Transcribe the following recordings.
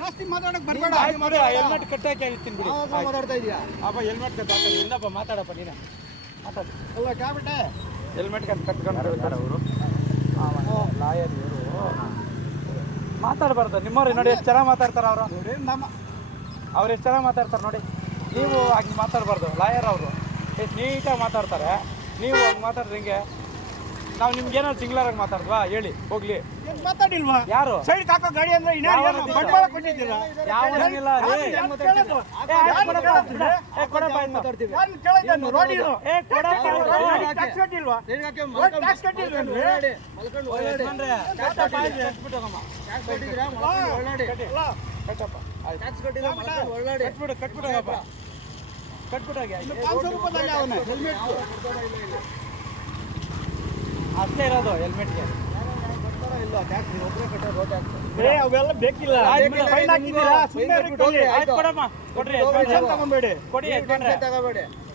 ಜಾಸ್ತಿ ಮಾತಾಡಕ್ ಬರ್ಬೇಡ. ಹೆಲ್ಮೆಟ್ ಕಟ್ಟಾಕಿ ಹೇಳ್ತೀನಿ ಬಿಡಿ. ಮಾತಾಡ್ತಾ ಇದೀಯಾ ಅಪ್ಪ? ಹೆಲ್ಮೆಟ್ ಕಟ್ಟಾಕ ಇನ್ನಪ್ಪ ಮಾತಾಡಪ್ಪ ನೀನು ಮಾತಾಡಿ. ಅಲ್ಲ ಕ್ಯಾಬಿಟೆ ಹೆಲ್ಮೆಟ್ ಕಟ್ಕೊಂಡು ಹೇಳ್ತಾರೆ ಅವರು ಲಾಯರ್ ಇವರು. ಮಾತಾಡಬಾರ್ದು ನಿಮ್ಮವ್ರು ನೋಡಿ ಎಷ್ಟು ಚೆನ್ನಾಗಿ ಮಾತಾಡ್ತಾರೆ ಅವರು. ಅವ್ರು ಎಷ್ಟು ಚೆನ್ನಾಗಿ ಮಾತಾಡ್ತಾರೆ ನೋಡಿ. ನೀವು ಹಾಗೆ ಮಾತಾಡಬಾರ್ದು. ಲಾಯರ್ ಅವರು ಎಷ್ಟು ನೀಟಾಗಿ ಮಾತಾಡ್ತಾರೆ. ನೀವು ಹಂಗೆ ಮಾತಾಡ್ರಿ ಹಿಂಗೆ ನಾವು ನಿಮ್ಗೆ ಏನಾದ್ರು ಸಿಂಗ್ಲರಾಗಿ ಮಾತಾಡ್ವಾ ಹೇಳಿ ಹೋಗ್ಲಿ. ಮಾತಾಡಿಲ್ವಾ? ಯಾರು ಸೈಡ್ ಹಾಕೋ ಗಾಡಿ ಅಂದ್ರೆ ಬಂಡವಾಳ ಕೊಟ್ಟಿದ್ದೀರಾ? ಯಾವನಿಲ್ಲ ಅಷ್ಟೇ ಇರೋದು ಹೆಲ್ಮೆಟ್ಗೆ. ಅವೆಲ್ಲ ಬೇಕಿಲ್ಲ.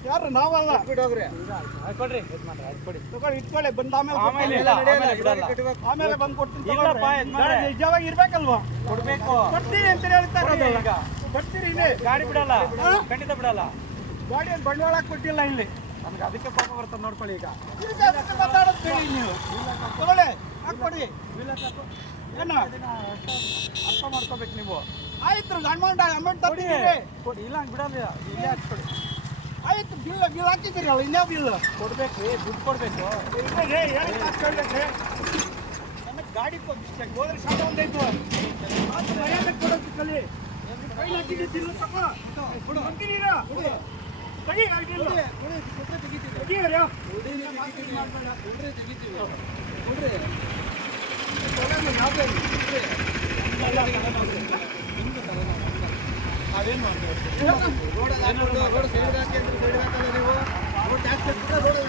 ಯಾರು ನಾವಲ್ಲ ಕೊಡ್ರಿ ಇಟ್ಕೊಳ್ಳಿ ಬಂದು ಆಮೇಲೆ ಬಂದು ಕೊಡ್ತೀನಿ. ನಿಜವಾಗಿ ಇರ್ಬೇಕಲ್ವಾ? ಕೊಡ್ಬೇಕು ಕೊಡ್ತೀರಿ ಅಂತ ಹೇಳ್ತಾರೆ. ಕೊಡ್ತೀರಿ ಗಾಡಿ ಬಿಡಲ್ಲ, ಖಂಡಿತ ಬಿಡಲ್ಲ. ಗಾಡಿ ಬಂಡವಾಳ ಕೊಟ್ಟಿಲ್ಲ ಇಲ್ಲಿ. ನಮ್ಗೆ ಅದಕ್ಕೆ ಕೋಪ ಬರ್ತದೆ ನೋಡ್ಕೊಳ್ಳಿ. ಈಗ ಮಾತಾಡೋದು ನೀವು ತಗೊಳ್ಳಿ ಹಾಕ್ಕೊಡಿ. ಏನು ಅರ್ಥ ಮಾಡ್ಕೋಬೇಕು ನೀವು. ಆಯ್ತು ಅಮೌಂಟ್ ಕೊಡಿ. ಇಲ್ಲ ಹಂಗೆ ಬಿಡಲ್ಲ, ಇಲ್ಲೇ ಹಾಕ್ಕೊಡಿ. ಆಯ್ತು ಬಿಲ್ ಹಾಕಿದ್ದೀರಿ ಅಲ್ಲ, ಇನ್ನೇ ಬಿಲ್ ಕೊಡ್ಬೇಕು ರೀ, ದುಡ್ಡು ಕೊಡಬೇಕು. ನನಗೆ ಗಾಡಿ ಹೋದ್ರೆ ಶಾಪ ಒಂದಾಯ್ತು ಮರ್ಯಾದೆ ಕೊಡೋದು ಕಲಿ. ಕೈ ಹಾಕಿದ್ದೀರಿ ತಗೋ ಹಾಕಿದ್ದೀರಾ ಅದೇನು ಮಾಡ್ತೀವಿ ರೋಡ್ ಸೈಡ್ ಹಾಕಿ ಅಂದ್ರೆ ಸೈಡ್ ಹಾಕಲ್ಲ ನೀವು. ರೋಡ್ ಟ್ಯಾಕ್ಸ್ ಕಟ್ಟಿದ್ರೆ ರೋಡ್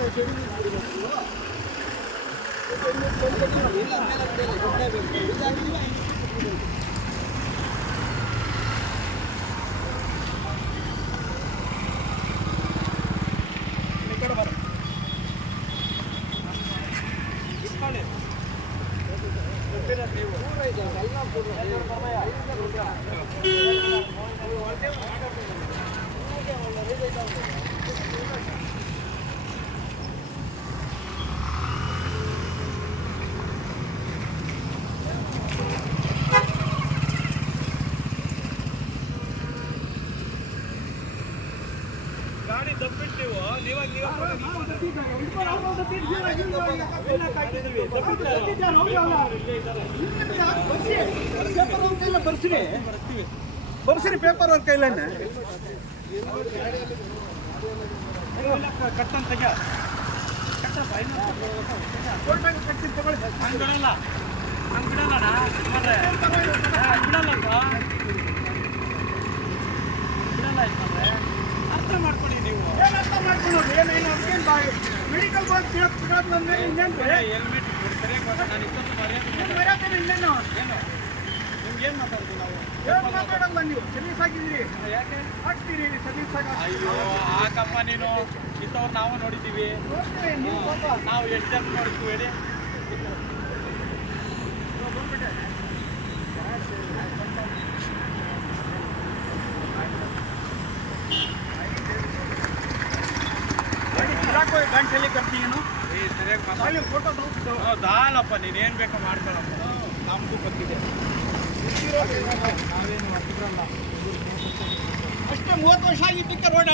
ಗಾಡಿ ದಬ್ಬಿಟ್ಟಿವು ಬರ್ಸಿರಿ ಪೇಪರ್ ಅವ್ರ ಕೈಲನ್ನ ಕಟ್ಟಂತ ಕಟ್ತೀನಿ ತಗೊಳ್ಳಿ. ಹಂಗೆ ಬಿಡಲ್ಲ, ಹಂಗೆ ಬಿಡಲ್ಲ ಅರ್ಥ ಮಾಡ್ಕೊಳ್ಳಿ ನೀವು. ಏನು ಅರ್ಥ ಮಾಡ್ಕೊಳ್ಳೋದು? ಏನೇನು ಮೆಡಿಕಲ್ ಬಾಕ್ಸ್ ಬಿಡೋದಂದ್ರೆ ಇನ್ನೇನು ಹೆಲ್ಮೆಟ್ ಸರಿಯಾಗಿ ನಾನು ಇಷ್ಟೊಂದು ಮರ್ಯಾದೆ ಇನ್ನೇನು ಏನು ನಿಮ್ಗೇನು ಮಾತಾಡ್ತೀವಿ ನಾವು? ಏನು ಮಾತಾಡಲ್ಲ ನೀವು? ಸರ್ವಿಸ್ ಆಗಿದ್ದೀರಿ, ಯಾಕೆ ಹಾಕ್ತೀರಿ ಸರ್ವಿಸ್ ಆಗ? ಅಯ್ಯೋ ಹಾಕಮ್ಮ ನೀನು. ಇಂಥವ್ರು ನಾವು ನೋಡಿದ್ದೀವಿ. ನಾವು ಎಷ್ಟು ಜನ ನೋಡಿದ್ವಿ ಹೇಳಿ. ಗಂಟೆಯಲ್ಲಿ ಕರ್ತೀನು ಸರಿಯಾಗಿ ಮಾತಾಡಿ ಫೋಟೋ ದಾಲಪ್ಪ. ನೀನೇನು ಬೇಕೋ ಮಾಡ್ಕೊಳ್ಳಪ್ಪ, ನಮಗೂ ಗೊತ್ತಿದೆ. ನಾವೇನು ಬರ್ತಿದ್ರಲ್ಲ ಅಷ್ಟೇ. 30 ವರ್ಷ ಆಗಿದ್ದಕ್ಕೆ ರೋಡ್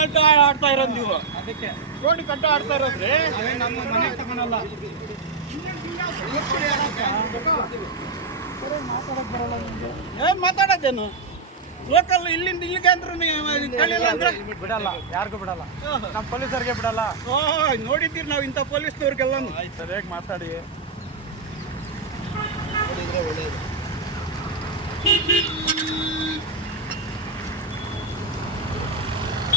ಆಡ್ತಾ ಇರೋದು ನೀವು. ಅದಕ್ಕೆ ರೋಡ್ ಕಟ್ಟ ಆಡ್ತಾ ಇರೋದ್ರಿ. ಅದೇ ನಮ್ಮ ಮನೆಗೆ ತಗೊಳಲ್ಲ. ಏನು ಮಾತಾಡೋದೇನು? ಲೋಕಲ್ ಇಲ್ಲಿಂದ ಇಲ್ಲಿಗೆ ಅಂದ್ರೆ ಕಳಿಲ್ಲ ಅಂದ್ರೆ ಬಿಡಲ್ಲ, ಯಾರಿಗೂ ಬಿಡಲ್ಲ. ನಮ್ಮ ಪೊಲೀಸರಿಗೆ ಬಿಡಲ್ಲ. ನೋಡಿದ್ದೀರಿ ನಾವು ಇಂಥ ಪೊಲೀಸ್ನವ್ರಿಗೆಲ್ಲ. ಆಯ್ತು ಸರಿಯಾಗಿ ಮಾತಾಡಿ. ಒಳ್ಳೆಯದು